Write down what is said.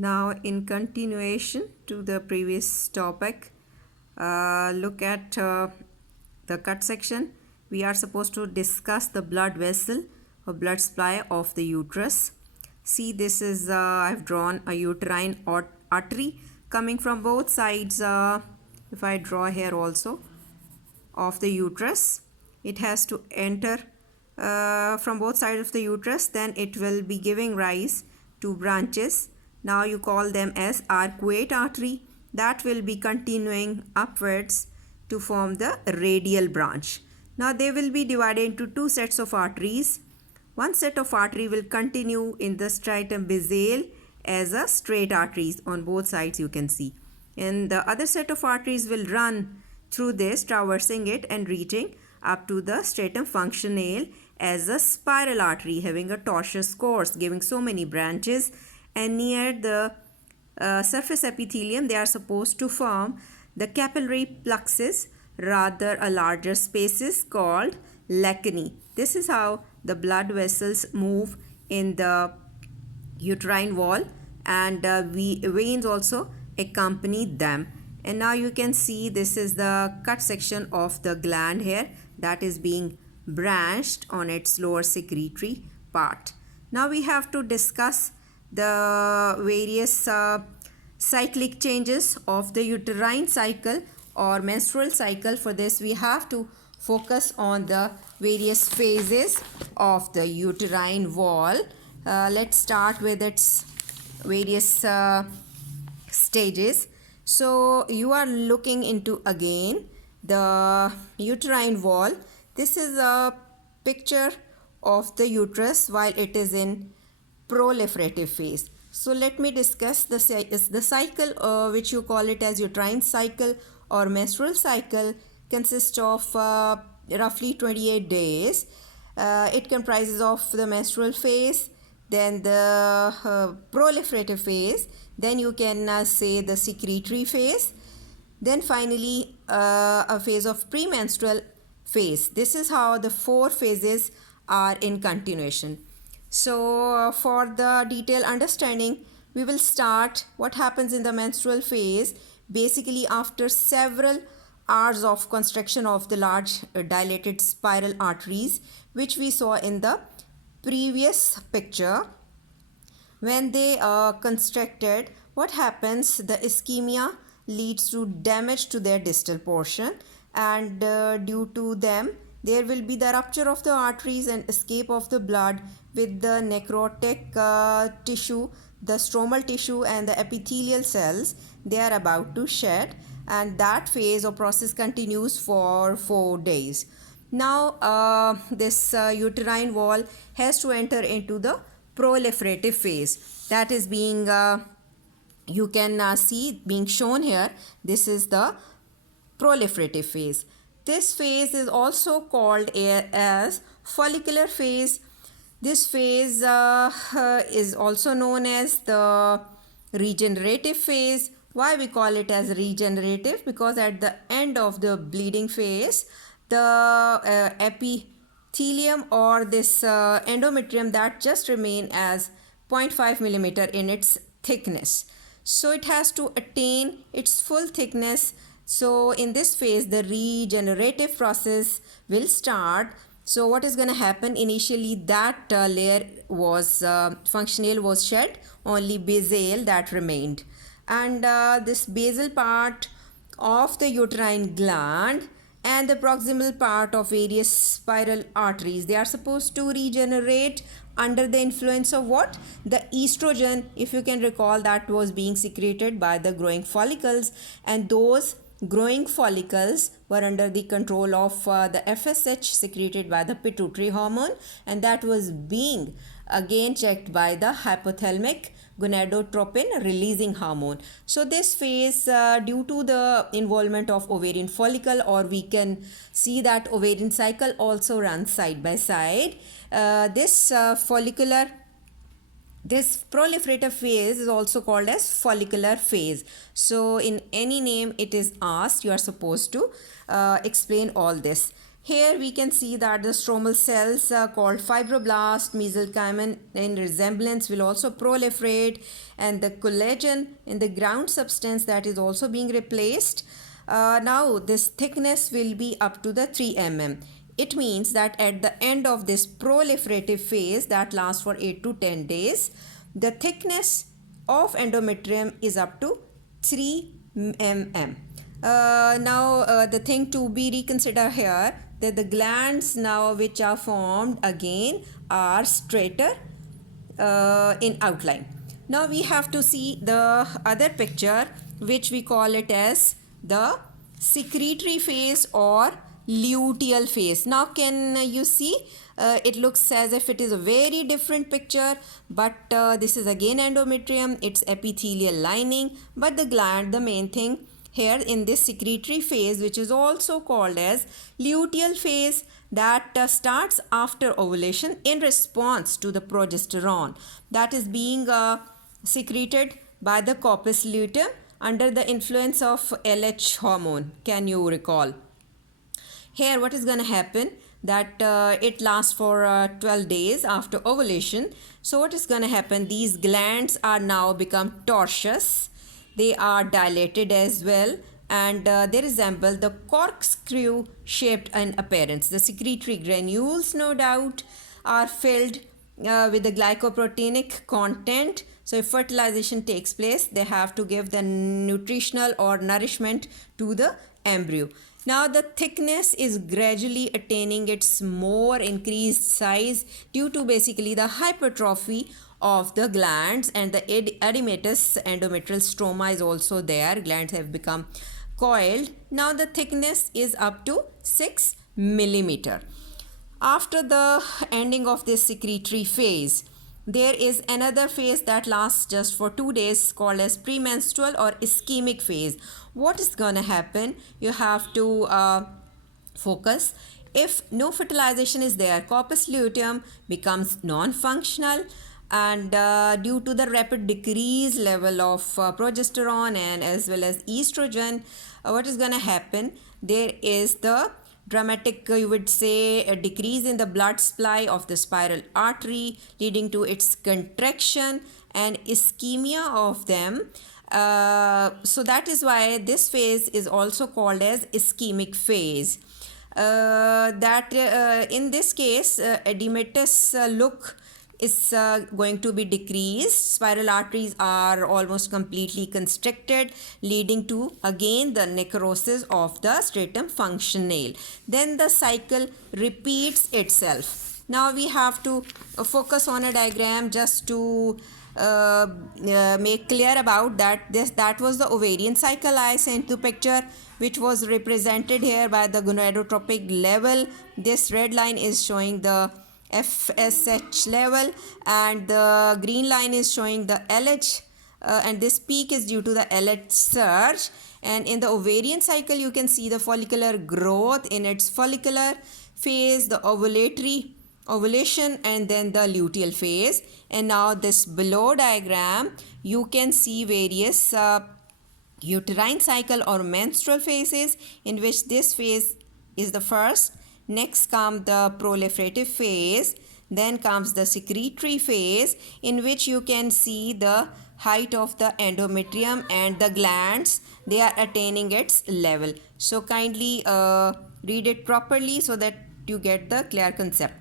Now, in continuation to the previous topic, look at the cut section. We are supposed to discuss the blood vessel or blood supply of the uterus. See, this is I've drawn a uterine artery coming from both sides. If I draw here also of the uterus, it has to enter from both sides of the uterus, then it will be giving rise to branches. Now you call them as arcuate artery, that will be continuing upwards to form the radial branch. Now they will be divided into two sets of arteries. One set of artery will continue in the stratum basale as a straight arteries on both sides, you can see, and the other set of arteries will run through this, traversing it and reaching up to the stratum functionale as a spiral artery having a tortuous course, giving so many branches, and near the surface epithelium they are supposed to form the capillary plexus, rather a larger spaces called lacunae. This is how the blood vessels move in the uterine wall, and veins also accompany them. And now you can see this is the cut section of the gland here that is being branched on its lower secretory part. Now we have to discuss the various cyclic changes of the uterine cycle or menstrual cycle. For this we have to focus on the various phases of the uterine wall. Let's start with its various stages. So you are looking into again the uterine wall. This is a picture of the uterus while it is in proliferative phase. So let me discuss the cycle which you call it as uterine cycle or menstrual cycle consists of roughly 28 days. It comprises of the menstrual phase, then the proliferative phase, then you can say the secretory phase, then finally a phase of premenstrual phase. This is how the four phases are in continuation. So for the detailed understanding, we will start what happens in the menstrual phase. Basically, after several hours of construction of the large dilated spiral arteries, which we saw in the previous picture, when they are constructed, what happens? The ischemia leads to damage to their distal portion, and due to them there will be the rupture of the arteries and escape of the blood with the necrotic tissue, the stromal tissue and the epithelial cells they are about to shed, and that phase or process continues for 4 days. Now this uterine wall has to enter into the proliferative phase, that is being you can see being shown here. This is the proliferative phase. This phase is also called as follicular phase. This phase is also known as the regenerative phase. Why we call it as regenerative? Because at the end of the bleeding phase, the epithelium or this endometrium that just remain as 0.5 millimeter in its thickness. So it has to attain its full thickness. So in this phase, the regenerative process will start. So what is going to happen? Initially, that layer was functional was shed, only basal that remained. And this basal part of the uterine gland and the proximal part of various spiral arteries, they are supposed to regenerate under the influence of what? The estrogen, if you can recall, that was being secreted by the growing follicles, and those growing follicles were under the control of the FSH secreted by the pituitary hormone, and that was being again checked by the hypothalamic gonadotropin releasing hormone. So this phase due to the involvement of ovarian follicle, or we can see that ovarian cycle also runs side by side, this proliferative phase is also called as follicular phase. So in any name it is asked, you are supposed to explain all this. Here we can see that the stromal cells called fibroblast, mesenchyme in resemblance will also proliferate, and the collagen in the ground substance that is also being replaced. Now this thickness will be up to the 3 mm. It means that at the end of this proliferative phase that lasts for 8 to 10 days, the thickness of endometrium is up to 3 mm. Now the thing to be reconsidered here, that the glands now which are formed again are straighter in outline. Now we have to see the other picture, which we call it as the secretory phase or luteal phase. Now can you see, it looks as if it is a very different picture, but this is again endometrium, its epithelial lining, but the gland, the main thing here in this secretory phase, which is also called as luteal phase, that starts after ovulation in response to the progesterone that is being secreted by the corpus luteum under the influence of LH hormone. Can you recall? Here what is going to happen, that it lasts for 12 days after ovulation. So what is going to happen, these glands are now become tortuous, they are dilated as well, and they resemble the corkscrew shaped in appearance. The secretory granules, no doubt, are filled with the glycoproteinic content. So if fertilization takes place, they have to give the nutritional or nourishment to the embryo. Now the thickness is gradually attaining its more increased size due to basically the hypertrophy of the glands, and the edematous endometrial stroma is also there. Glands have become coiled. Now the thickness is up to 6 millimeter. After the ending of this secretory phase, there is another phase that lasts just for 2 days called as premenstrual or ischemic phase. What is gonna happen? You have to focus. If no fertilization is there, corpus luteum becomes non-functional, and due to the rapid decrease level of progesterone and as well as estrogen, what is going to happen, there is the dramatic, you would say, a decrease in the blood supply of the spiral artery, leading to its contraction and ischemia of them. So that is why this phase is also called as ischemic phase. In this case, edematous look is going to be decreased. Spiral arteries are almost completely constricted, leading to again the necrosis of the stratum functionale. Then the cycle repeats itself. Now we have to focus on a diagram just to make clear about that. That was the ovarian cycle I sent the picture, which was represented here by the gonadotropic level. This red line is showing the FSH level, and the green line is showing the LH, and this peak is due to the LH surge. And in the ovarian cycle, you can see the follicular growth in its follicular phase, the ovulation, and then the luteal phase. And now this below diagram, you can see various uterine cycle or menstrual phases, in which this phase is the first. Next comes the proliferative phase, then comes the secretory phase, in which you can see the height of the endometrium and the glands, they are attaining its level. So kindly read it properly so that you get the clear concept.